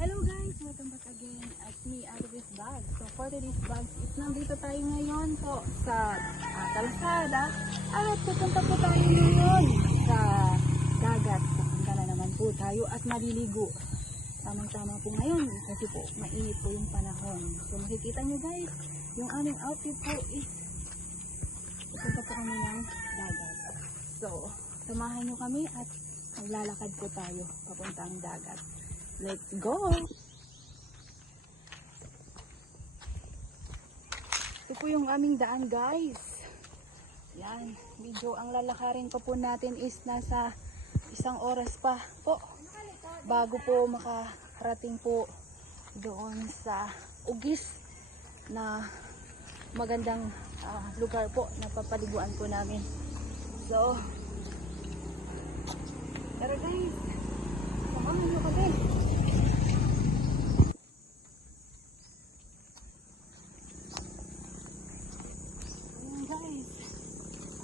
Hello guys! Welcome back again at me, Aris Vlog. So for today's vlog is nandito tayo ngayon po sa Kalsada at pupunta po tayo ngayon sa dagat. Pupunta na naman po tayo at maliligo. Tamang-tama po ngayon kasi po mainit po yung panahon. So makikita nyo guys, yung aming outfit po is pupunta po kami ng dagat. So samahan nyo kami at maglalakad po tayo papuntang dagat. Let's go! Ito po yung aming daan guys. Yan, medyo ang lalakarin pa po natin is nasa 1 oras pa po bago po makarating po doon sa Ugis na magandang lugar po na papaliguan po namin. So tara guys, samahan nyo kami.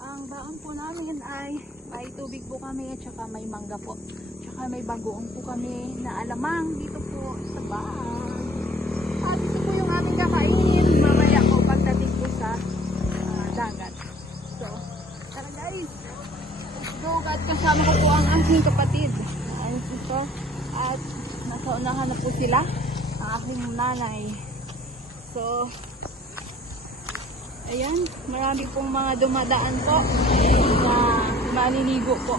Ang baon po namin ay may tubig po kami at saka may mangga po. Tsaka may bagoong po kami na alamang dito po sa bahay. Dito po yung aming kakainin mamaya po pagdating po sa dagat. So, tara guys. Let's go. At kasama ko po ang aking kapatid. Ayun po. At nasa unahan na po sila. Ang aking nanay. So, ayan, marami pong mga dumadaan po na maliligo po.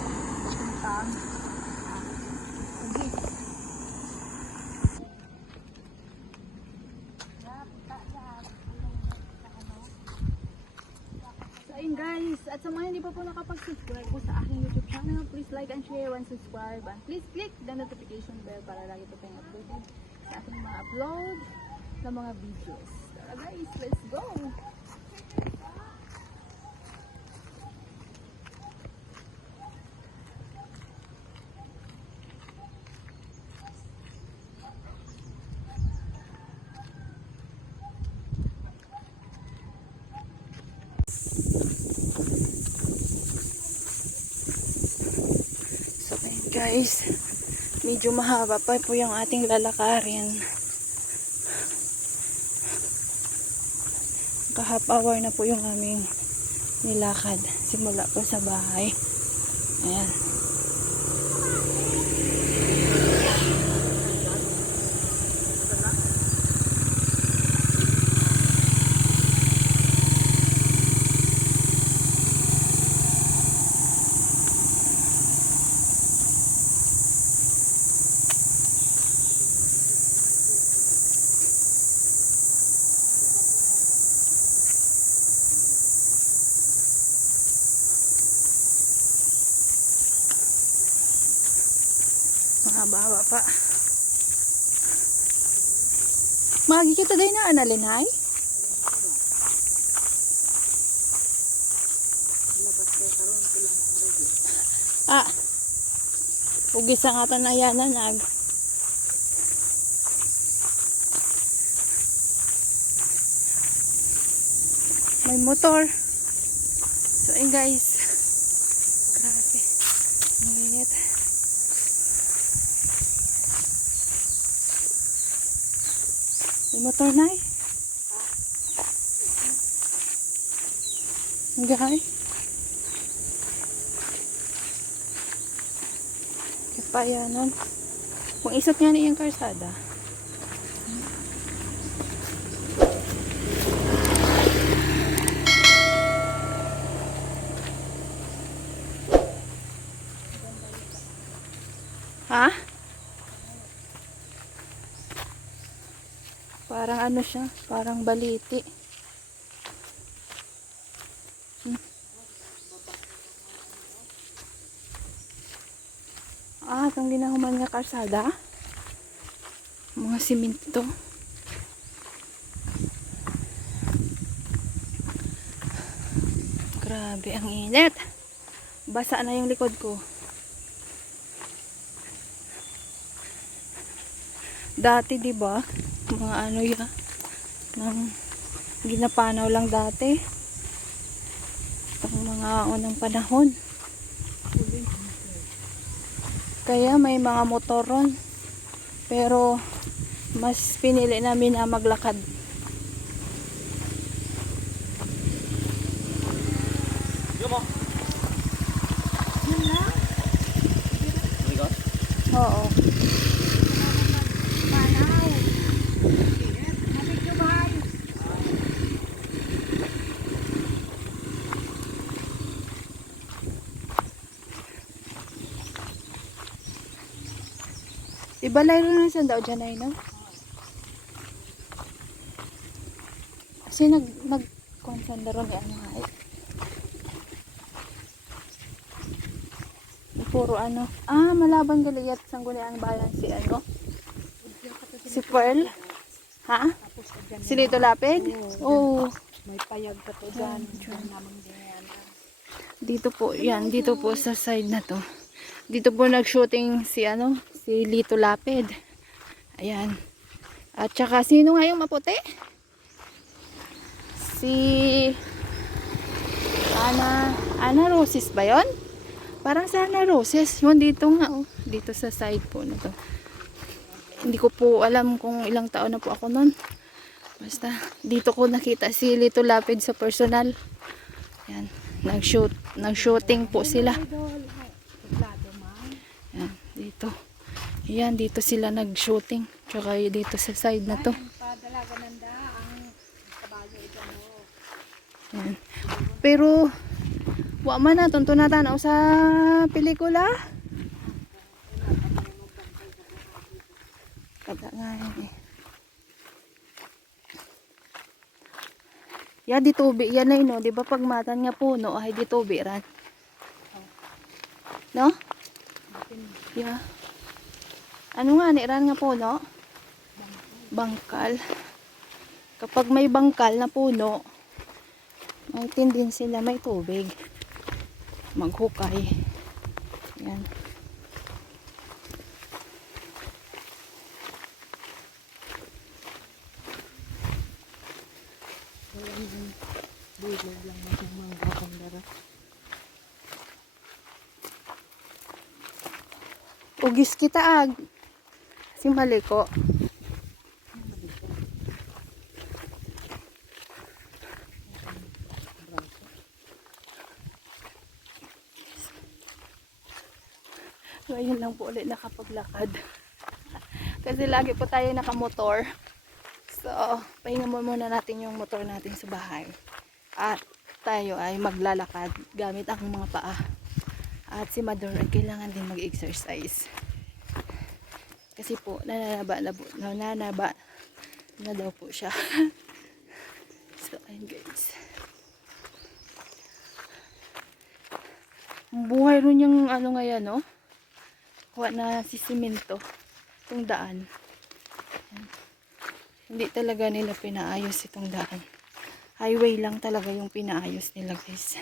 So ayun guys, at sa mga hindi pa po nakapag-subscribe po sa aking YouTube channel, please like and share and subscribe. And please click the notification bell para lagi po kayong updated sa aking mga upload ng mga videos. Tara guys, let's go! Guys, medyo mahaba pa po yung ating lalakarin. Half hour na po yung aming nilakad simula po sa bahay. Ayan. Mahaba pa. Magi kita day na analinay. Ugis ang ata na yanan ag. May motor. So ayun guys. Grabe. Init. May motor na eh. Guys. Kapayanan. Kung isot nga na yung karsada. Ha? Parang ano siya, parang baliti. Itong ginahuman nga karsada. Mga simento. Grabe, ang init. Basa na yung likod ko. Dati, di ba? Mga ano ya, nang ginapanaw lang dati. Itong mga unang panahon. Kaya may mga motoron. Pero mas pinili namin na maglakad. Oo. Ibalay rin na saan daw dyan ay no? Kasi nag-konsanda ron ano nga eh. Puro ano. Malaban galiyat sang ang bayan si ano? Si Pearl? Ha? Si Lito Lapid? Oo. May payag ka to dyan. Dito po, yan. Dito po sa side na to. Dito po nag-shooting si ano? Si Lito Lapid. Ayan. At saka sino nga yung maputi? Si Ana Roses ba yun? Parang sa Ana Roses. Yun dito nga oh. Dito sa side po na to. Hindi ko po alam kung ilang taon na po ako nun. Basta dito ko nakita si Lito Lapid sa personal. Yan. Nag-shooting po sila. Yan. Dito. Yan. Dito sila nag-shooting. Tsaka dito sa side na to. Yan. Pero wa man na tuntunatan o sa pelikula. Kada nga eh. Ya di tubi yan ay no, di ba pag matan nga puno ay di tubi ran. No? Ya. Ano nga ni ran nga puno? Bangkal. Kapag may bangkal na puno, may tindin sila may tubig. Maghukay. Yan. Bulog lang ng mga kandara. Ugis kita ag. Si Maliko. Ngayon lang po ulit nakapaglakad. Kasi lagi po tayo nakamotor. So, pahinga muna natin yung motor natin sa bahay. At tayo ay maglalakad gamit ang mga paa. At si Mador ay kailangan din mag-exercise. Kasi po, nananaba na daw po siya. So, ayun guys. Buhay rin yung ano ngayon, no? Kuha na si simento. Itong daan. Ayan. Hindi talaga nila pinaayos itong daan. Highway lang talaga yung pinaayos nila guys.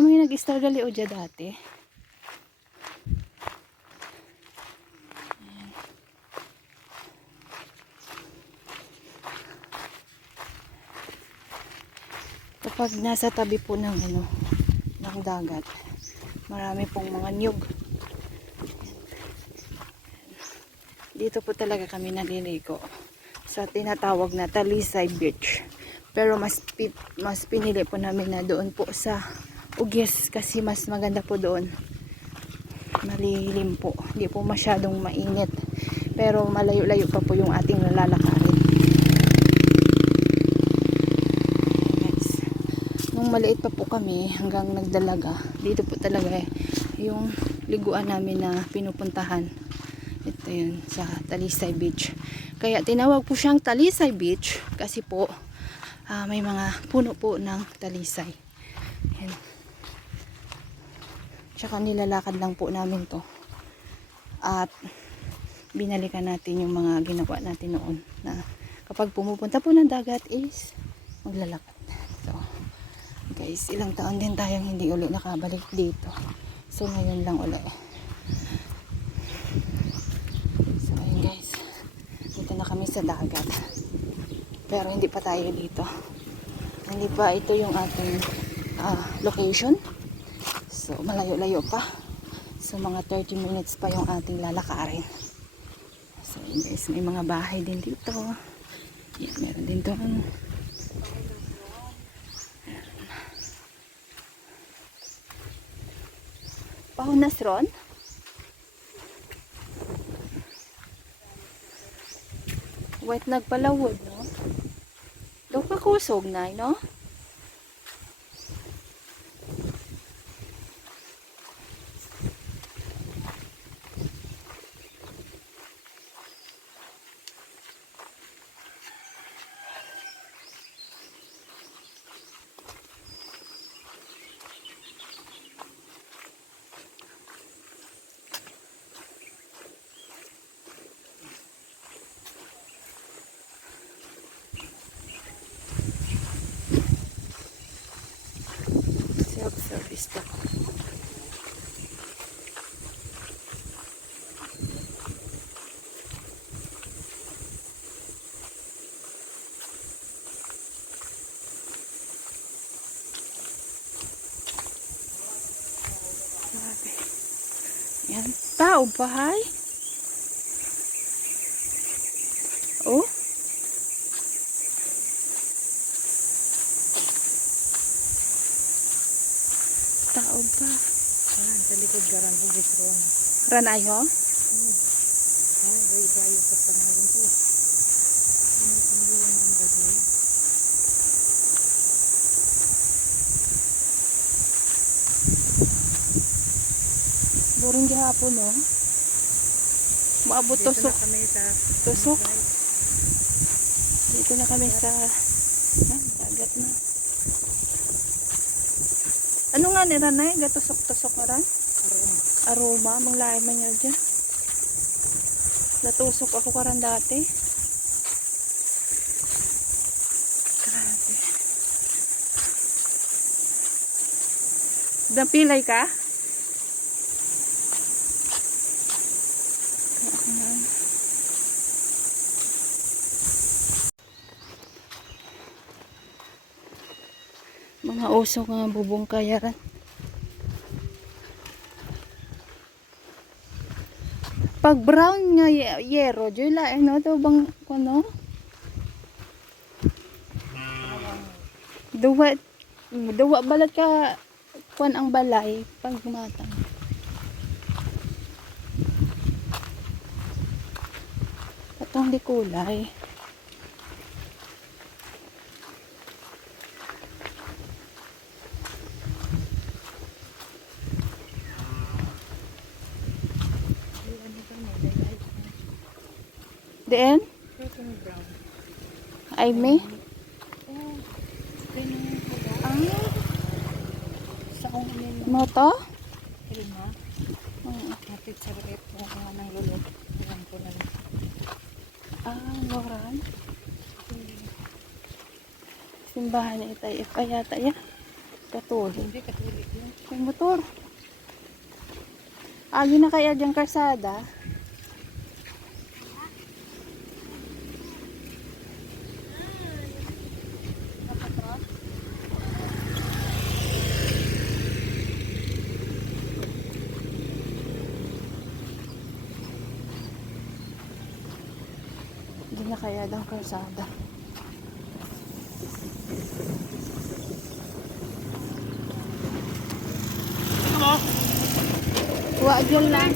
May nag-istar gali o dya dati. Ayan. Kapag nasa tabi po ng ano, ng dagat, marami pong mga niyog. Dito po talaga kami naliligo sa tinatawag na Talisay Beach. Pero mas pinili po namin na doon po sa Ugis kasi mas maganda po doon. Malilim po. Hindi po masyadong mainit. Pero malayo-layo pa po yung ating nalalakarin. Guys, nung maliit pa po kami hanggang nagdalaga, dito po talaga yung liguan namin na pinupuntahan. Ito yun sa Talisay Beach. Kaya tinawag po siyang Talisay Beach kasi po may mga puno po ng talisay. Yan. Tsaka nilalakad lang po namin to. At binalikan natin yung mga ginawa natin noon na kapag pumupunta po ng dagat is maglalakad. So guys, ilang taon din tayong hindi uli nakabalik dito. So ngayon lang uli. So ayun guys, dito na kami sa dagat. Pero hindi pa tayo dito. Hindi pa ito yung ating location. So, malayo-layo pa. So, mga 30 minutes pa yung ating lalakarin. So, yun guys, may mga bahay din dito. Yan, meron din to ano. Pahunas ron? White nagpalawod, no? Daw pa kusog na, no? Self-service to. Grabe. Yan. Tao bahay. Oh. Tao ba? Sa likod garan po ron. Ranay ho? Bayo sa pangalan po. Buring gihapon, no? Maabot Dito tusok. na kami sa Tusok. Dito na kami sa dagat na. Ano nga ni Ranay? Gatusok-tusok na ran? Aroma. Manglaay man niya dyan. Natusok ako karan dati. Grabe. Napilay ka? Mga uso nga bubong kayaran. Pag brown nga yero, jula ano to bang kuno? Duwa balat ka kuan ang balay pag gumatang. Patong di kulay. Then, ay me. sa kong Mo to? ilma. Kapit sa rep mo nga ng lulog. Alam ko na lang. Loran. Simbahan ni Itay. Yata ya. Katuloy. Hindi katulik yun. May motor. Agi na kaya diyang karsada. Hindi na kaya diyang karsada. Wa dyan lang.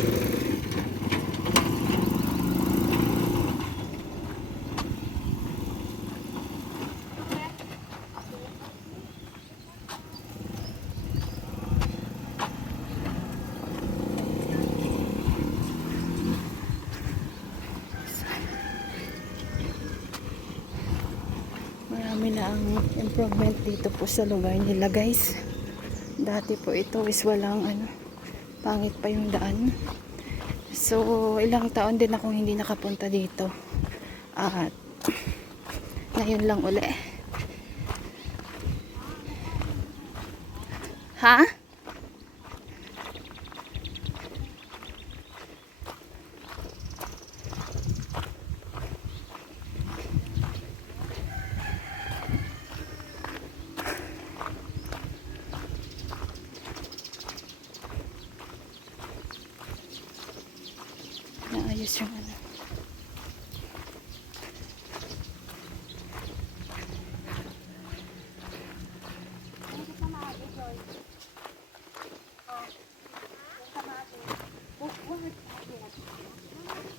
Marami na ang improvement dito po sa lugar nila guys. Dati po ito is walang ano, pangit pa yung daan. So ilang taon din akong hindi nakapunta dito. At ngayon lang uli. Ha? Ayos yung ano.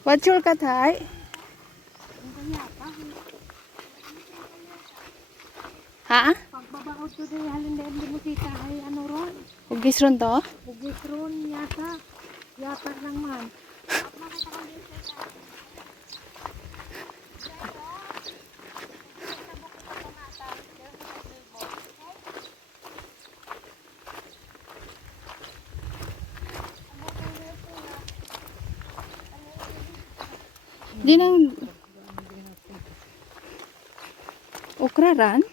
What shortcut hay? Ha? Pagbabaod ko din, halin din mo kita ay ano ron. Ugis ron to? Bugis ron yata. Yata lang man. Di nang ukraran?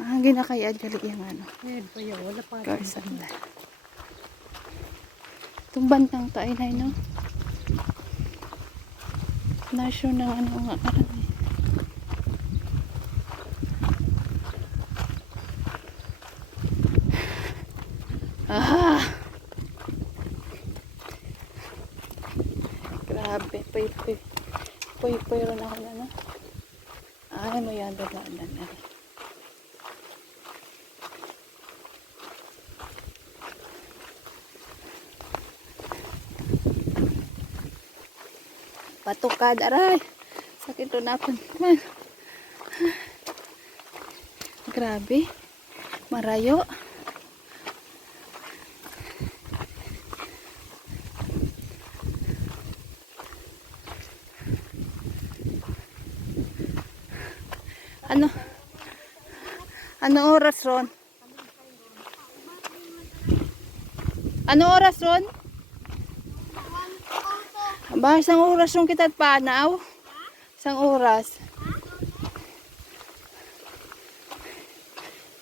Ah, ginakaya dali yung ano. Pa yun, wala pa. Garson. Itong bantang to ay na, no? Nasyo ng ano nga karan eh. Ah! Grabe, puy ron ako na, no? Ay, mo yan, dadaanan na. Patukad, aray! Sakit ron ako. Man. Grabe. Marayo. Ano oras ron? Ano oras ron? Ba, isang oras ron kita panaw? Isang oras.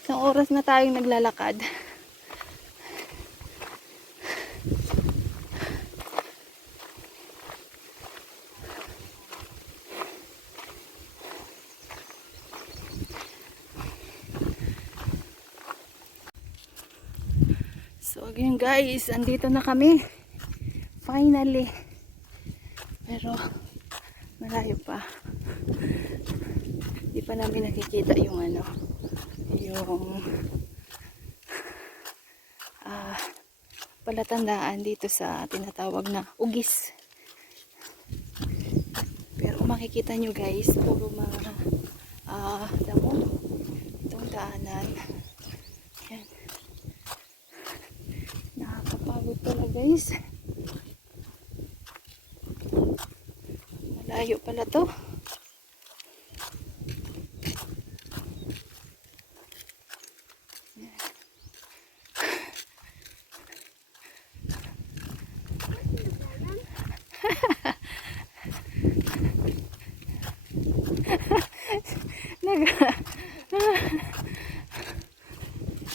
Isang oras na tayong naglalakad. So again guys, andito na kami. Finally. Pero malayo pa. Hindi pa namin nakikita yung ano, yung palatandaan dito sa tinatawag na ugis. Pero makikita nyo guys, puro mga damo itong daanan. Yan. Nakakapagod pala guys. Malayo pala to.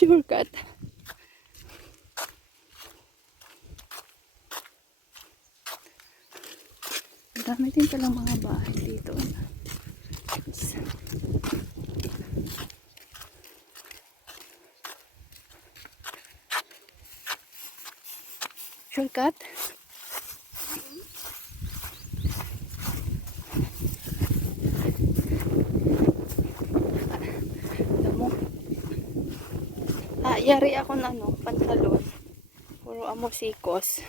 Shortcut. Ang dami din palang mga bahay dito. Shortcut. Yari ako na ano, pantalon. Puro amosikos.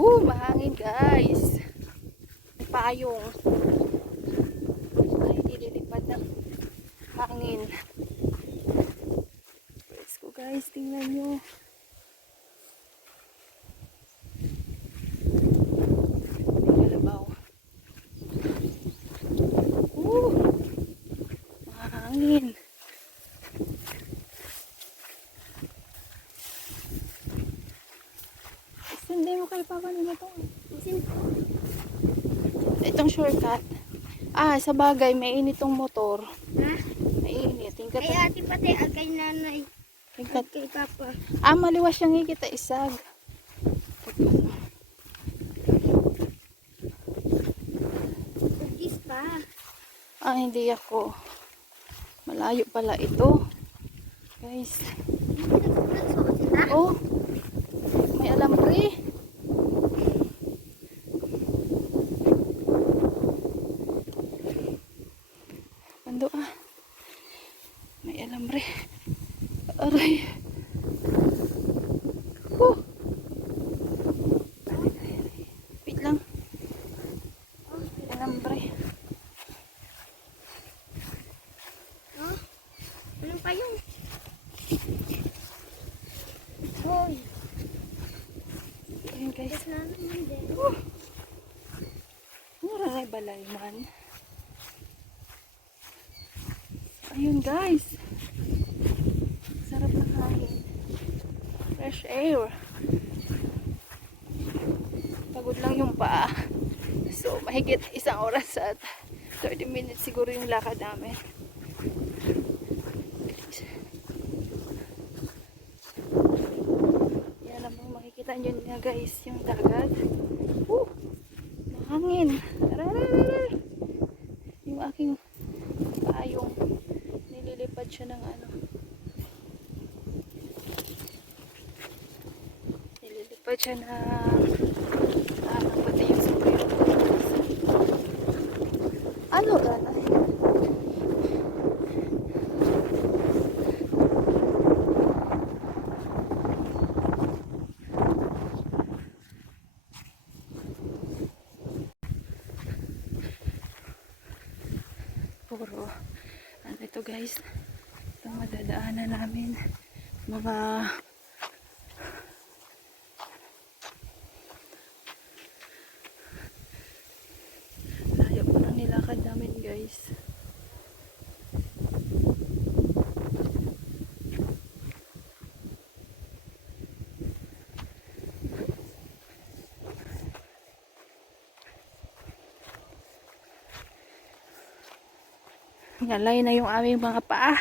Mahangin guys. May payong. Ay, nililipad ng hangin. Let's go guys, tingnan nyo. May kalabaw. Mahangin. Hindi mo kayo papanin mo itong shortcut. Sa bagay, may init tong motor. Ha? May init. Ay ate pati agay nanay. Tingkat. Kay papa. Maliwas siyang ikita isag. Ugis pa. Hindi ako. Malayo pala ito. Guys. Nagsuot Oh, may alambre. Pando ah. May alambre. Aray. Wait lang. May alambre. Ano pa yun? Hoy. Ayun guys. Na naman din. Mura na balay man. Ayun guys. Sarap ng hangin. Fresh air. Pagod lang yung paa. So, mahigit 1 oras at 30 minutes siguro yung lakad namin. Yan lang po makikita nyo nga guys, yung dagat. Woo! Mahangin. Arararara. Yung aking paayong nililipad siya ng ano. Nililipad siya ng pati yung sombrero. Ano gana? Puro ano ito guys, itong madadaanan namin mga layo pa ng nilakad namin guys. Ngalay na yung aming mga paa.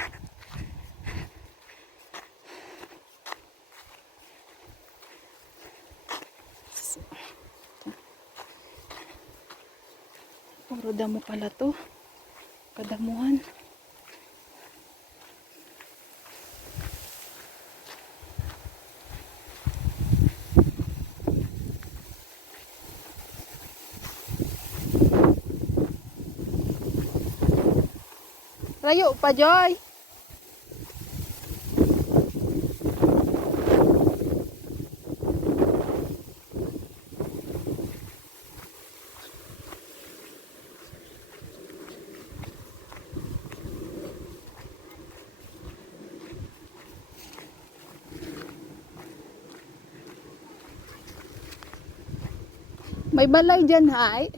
Puro damo pala to. Kadamuhan. Layo pa, Joy. May balay dyan, hay.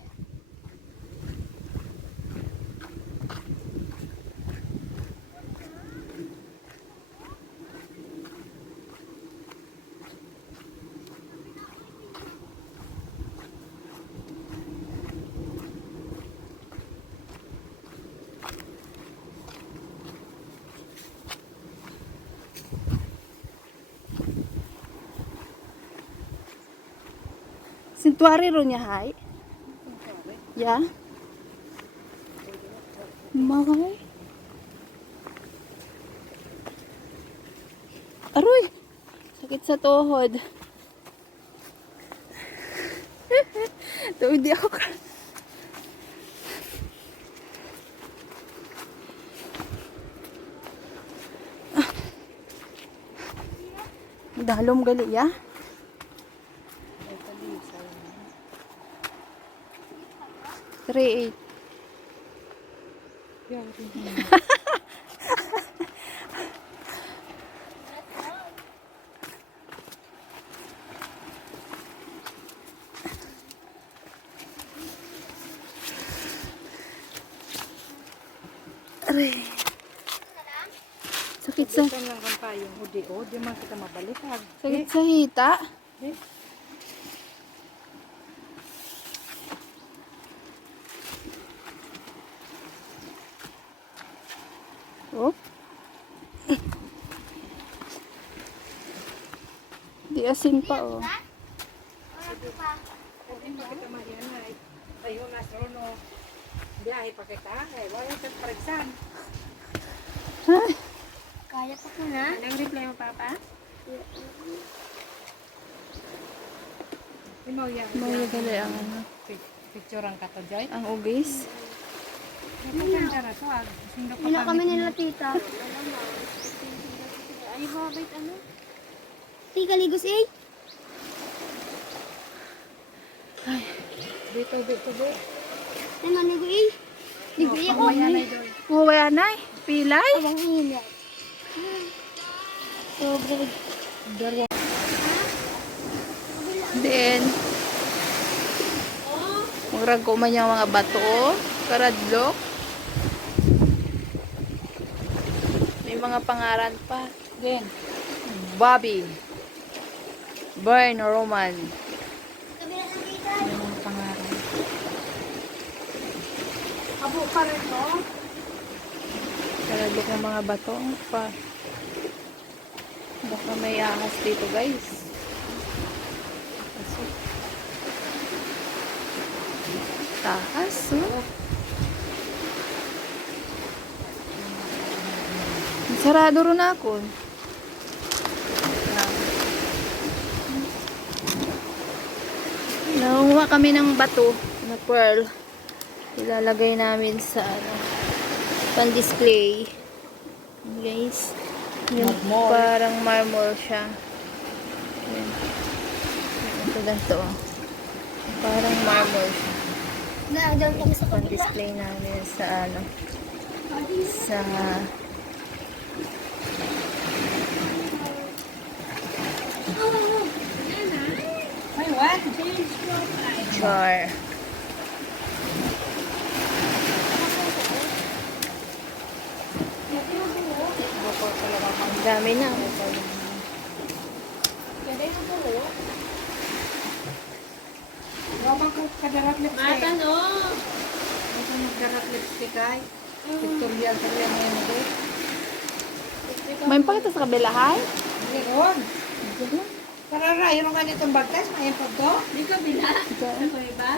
Sintuari ro niya, hay. Ya. Mahal. Aroy. Sakit sa tuhod. Tuwid di ako. Dalom gali ya. Three 8. Aray. Sakit sa Lang kan pa yung hudi o, di man kita mabalik. sakit sa hita. Oh. Di asin pa oh. Kita marianay. Tayo na strono. Biyahe pa kita. Wala sa pariksan. Ay, Kaya pa ko na. Anong reply mo, Papa? Mao gali ang ano, Picture ang kato, Joy. ang ugis. Napaganda na to, Sindo ka Hindi na kami pamit nila mo. tita. Ay, babait ano? Tika, ligos eh. Dito. Naman, ligo eh. Ligo eh ako. Mamaya na, Joy. Oh, anay, pilay. Abang hila. Sobrang. Then, murag ko man yung mga bato, karadlok. May mga pangaran pa. Then, Bobby, Bern Roman. Kabila ng tita. may mga pangalan. Abo pa rin mo. Karadlok ng mga bato pa. Baka may ahas dito, guys. Pasok. Taas, oh. Sarado rin ako. Nangunguha kami ng bato na pearl. Ilalagay namin sa ano, pan-display. Guys, yun, Marmol. parang marmol siya. Yun. Ito lang to. Oh. Parang marmol siya. Nagdaan kami sa kabila. Pan-display namin sa ano, sa Ay, what? jar. Ang dami na. Wala ko kadarat lipstick. no. Ito nagdarat lipstick ay. Pictorial sa liyan ngayon mo. May pakita sa kabilahay? Meron. Karara, yung ganitong bagtas, may import to? Di kabila. Ako iba.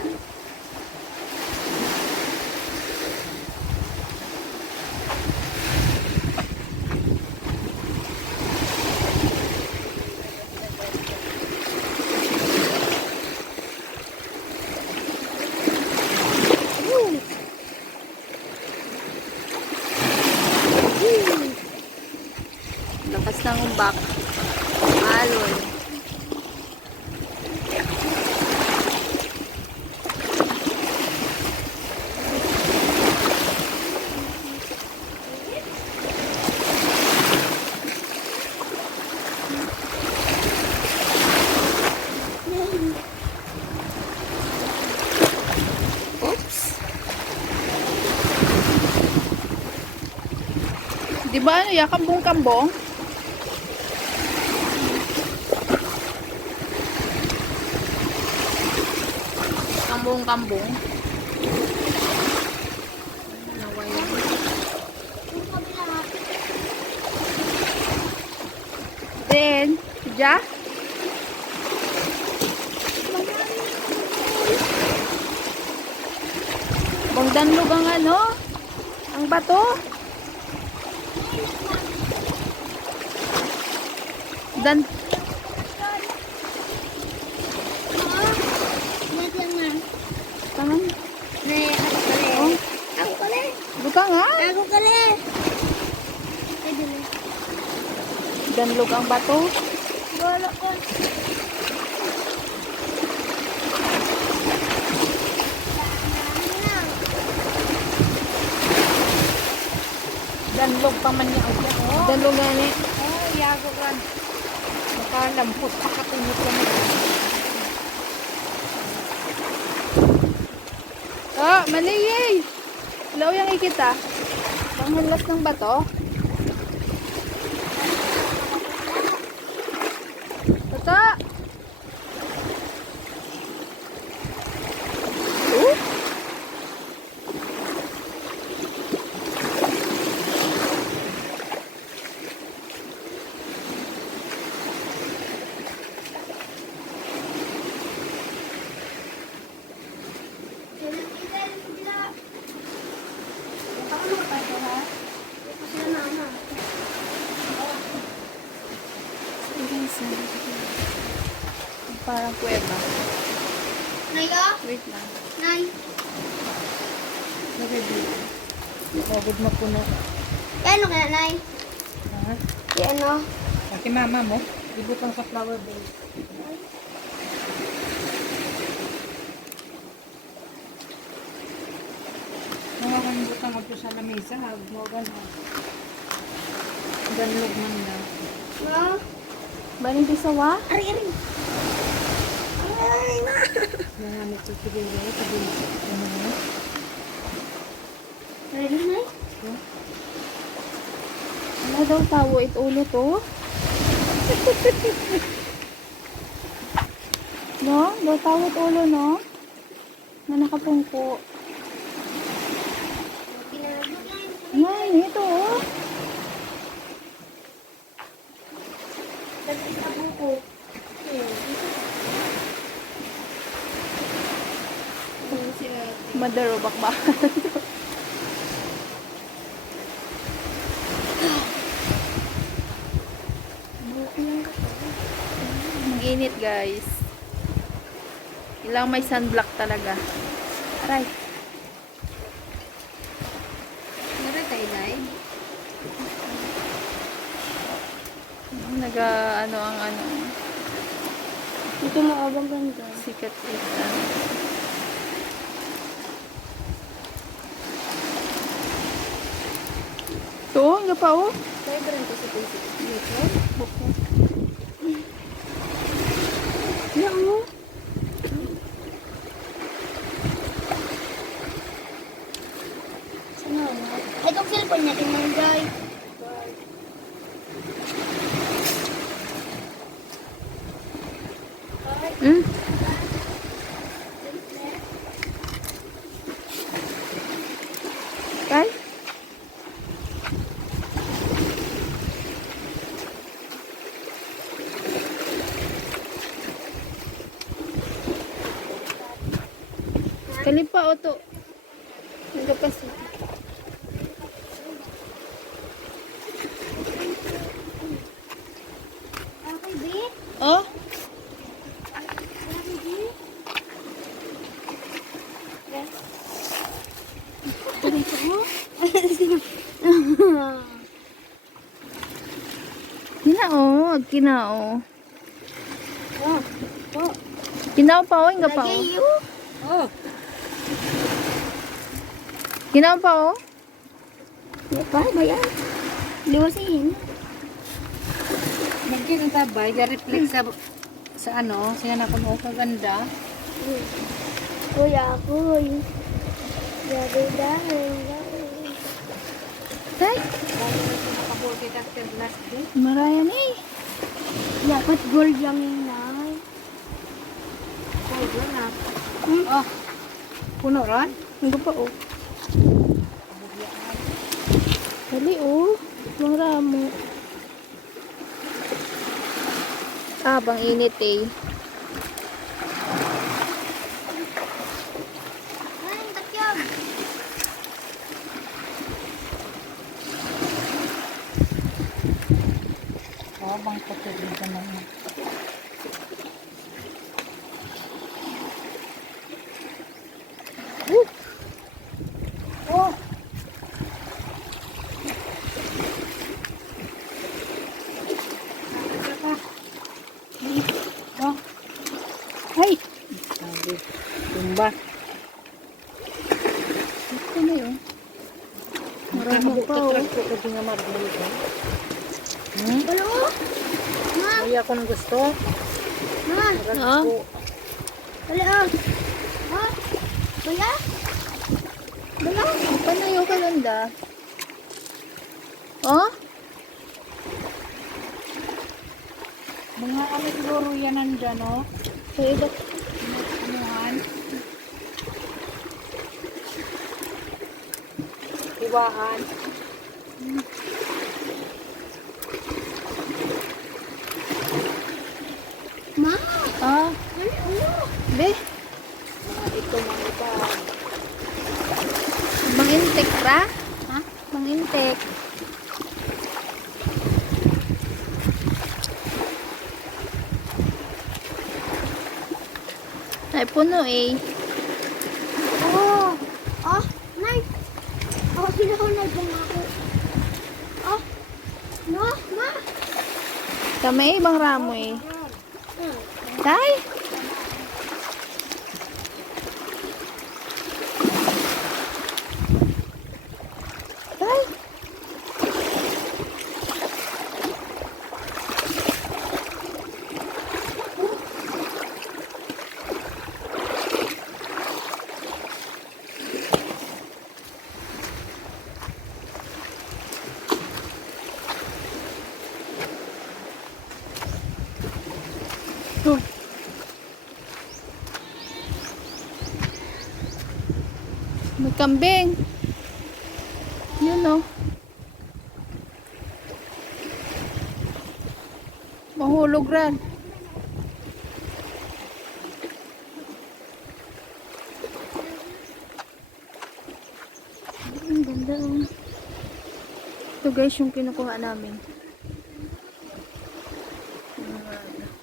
Lakas ng umbak. Alon. Oops. Di ba ano ya, kambong-kambong? Kambong-kambong. Yung kabila. Then, ja? Bang danlog ang ano? Ang bato? Dan Net lang nga. tangan. Ne, ako kali. Oh, Ako kali. buka nga. Ako kali. Ay, dili. Danlog ang bato. Bolo ko. Danlog pa man niya. Oh, Danlog gani. oh, yago kan. Makalampot, pakatinit lang. Oh, mali eh. Ilaw yung ikita. Panghulas ng bato. Bato. Oh. Ako na pa ha. Ito sila na. Parang kuweba. Nay, oh. Wait lang. Nay. Lagay dito. Pagod mapuno. Ano kaya, Nay? Ha? Yan, ano? Kasi mama mo, ibot lang sa flower base. Nakakalimbot lang ako sa lamesa. Hagod mo gano'n. Ganlog man daw. No? Baling pisawa? Ari, ari. Ay, ma. Nangamit ko siguro. Sabi mo. Ano mo? Ready, Nay? Ano daw tawo it ulo to? No? Daw tawo it ulo, no? Na nakapungko. Yan, ito oh. Dali sa buko. Madaro bakbak. Mag-init guys. Ilang may sunblock talaga. Aray. Meron tayo, Nay? Naga ano ang ano. Ito maabang ganda. Sikat is to, nga pa oh. Tayo ba rin to sa basic? Buko. Yan oh. Sino? Itong cellphone niya, tingnan guys. Mm. Kay? Kalipa o to. Nagapas. Okay, B? Oh? Okay, B? Yes. Dito oh. Kinao, kinao. Oh, oh. Kinao pa oh, nga pa oh. Lagay yun. Oh! Kinao pa oh. May pa, ba yan? Liwasin. Magkita ng tabay, ga-reflect sa ano, siya na kung kaganda. Kuya, kuy. Gabi dahil. Tay, Bago na siya nakabuti after last day. marayan eh. Dapat gold lang yung nay. Oh, doon na. Oh! Puno ron? Nga pa oh. Dali oh. Maramo. Ah, bang init eh. Ay, takyam. Oh, bang patulog ka naman. Oh! Oh! Ay! Sabi, tumba. Ito na yun. Maramo pa oh. Ko kasi nga marami ko. Ano? Ma, Kaya ako nang gusto. ma. Ah? Dali ah. Ha? Baya? Baya? Panayo ka landa. Oh? Mga ano siguro yan nandyan, no? Kaya ba? Anuhan. Iwaan. Ma. Ah? Ano? Be? Mga ito mga iba. Mangintek ra? Ha? Mangintek. Ay, puno eh. Oh! Oh! Nay! Oh, sinahunod mo nga ako. Oh! No! Ma! Kami ibang ramo eh. Tay? Tay? Oh. May kambing. Yun oh. Mahulog rin. Ang ganda oh. Ito guys yung kinukuha namin.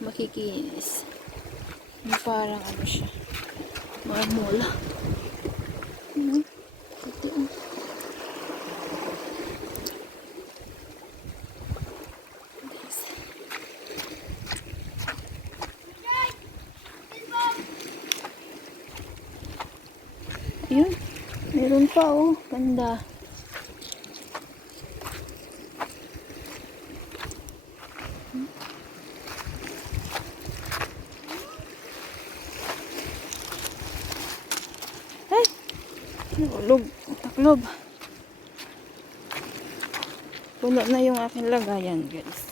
Makikinis. Yung parang ano siya. Marmola. Ito oh. Ayun. Meron pa oh. Ganda. Ay! Ulog. Taklob. Puno na yung aking lagayan guys.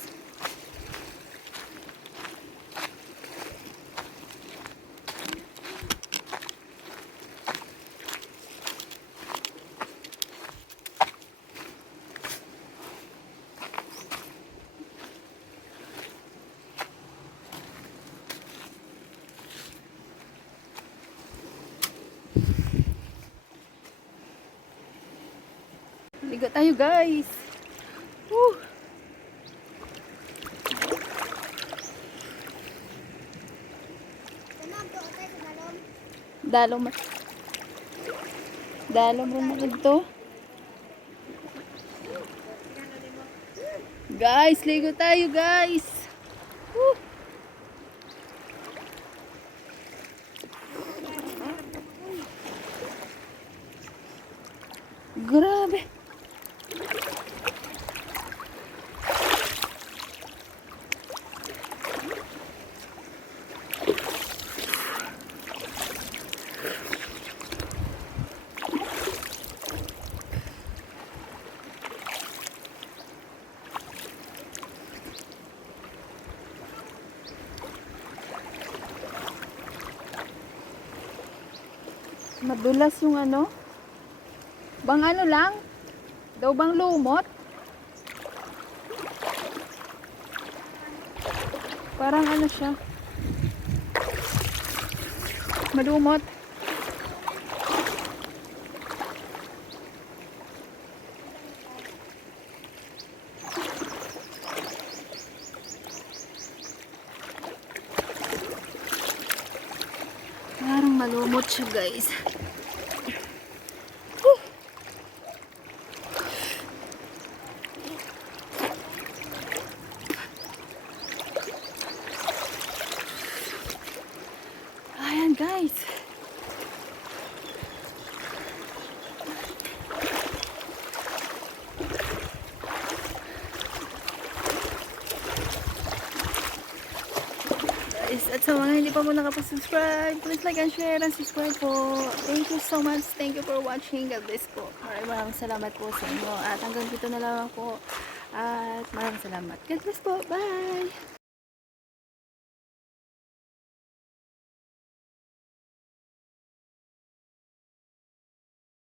Ligo tayo guys. Woo! Dalom. Dalom rin na ito. Guys, ligo tayo guys. Woo! Grabe. Madulas yung ano. Bang ano lang? Daw bang lumot? Parang ano siya. Malumot. Parang malumot siya guys. Ayan guys. At sa mga hindi pa mo nakapag-subscribe, please like and share and subscribe po. Thank you so much. Thank you for watching. God bless po. Maraming salamat po sa inyo. At hanggang dito na lang po. At maraming salamat. God bless po. Bye!